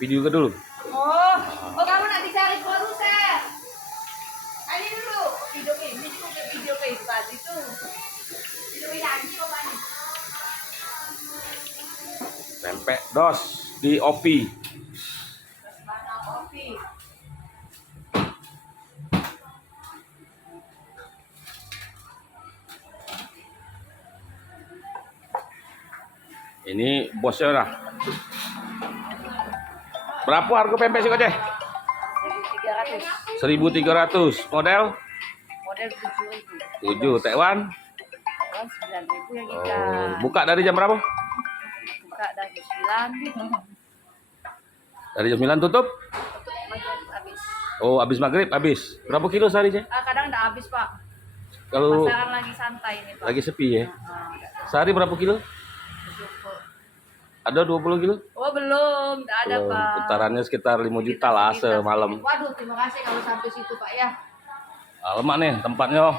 Video ke dulu. Oh, kamu nak dicari baru saya. Ini dulu video ini juga video kayak tadi tuh. Video lagi coba nih. Pempek dos di Opi. Mana kopi? Ini bosnya lah. Berapa harga pempek sih Koceh? 1.300. 1.300. Model? Model 7.000. 7. Tekwan? Tekwan 9.000 ya kita. Oh, buka dari jam berapa? Buka dari 9. Dari jam 9 tutup? Habis. Oh, habis maghrib habis. Berapa kilo sehari, Ceh? Kadang enggak habis, Pak. Kalau Pasaran lagi santai nih, Pak. lagi sepi ya. Enggak Sehari berapa kilo? cukup. Ada 20 kilo? Oh, belum. Enggak ada, Belum. Pak. Putarannya sekitar 5 juta lah semalam. Waduh, terima kasih kalau sampai situ, Pak ya. Alamak nih tempatnya.